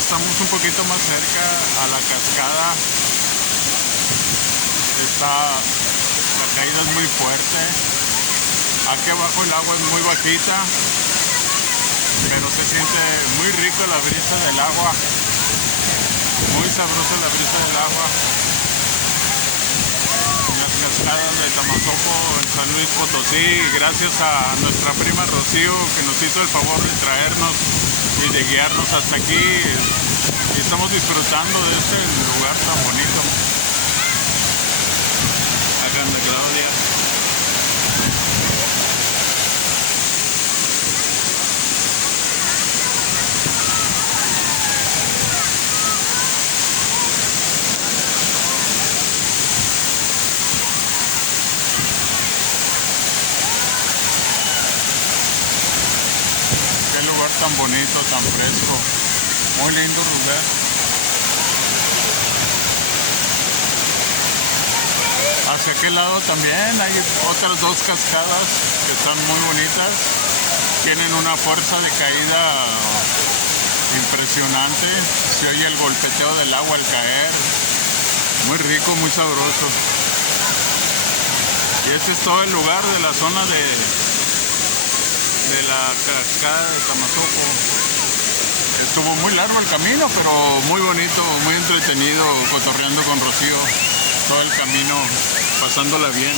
Estamos un poquito más cerca a la cascada. La caída es muy fuerte. Aquí abajo el agua es muy bajita, pero se siente muy rico la brisa del agua. Muy sabrosa la brisa del agua. Las cascadas de Tamazopo en San Luis Potosí, gracias a nuestra prima Rocío que nos hizo el favor de traernos y de guiarnos hasta aquí, y estamos disfrutando de este lugar tan bonito. Acá anda Claudia. Qué lugar tan bonito, tan fresco. Muy lindo lugar. Hacia aquel lado también hay otras dos cascadas que están muy bonitas. Tienen una fuerza de caída impresionante. Se oye el golpeteo del agua al caer. Muy rico, muy sabroso. Y este es todo el lugar de la zona de la cascada de Tamazopo. Estuvo muy largo el camino, pero muy bonito, muy entretenido, cotorreando con Rocío todo el camino, pasándola bien.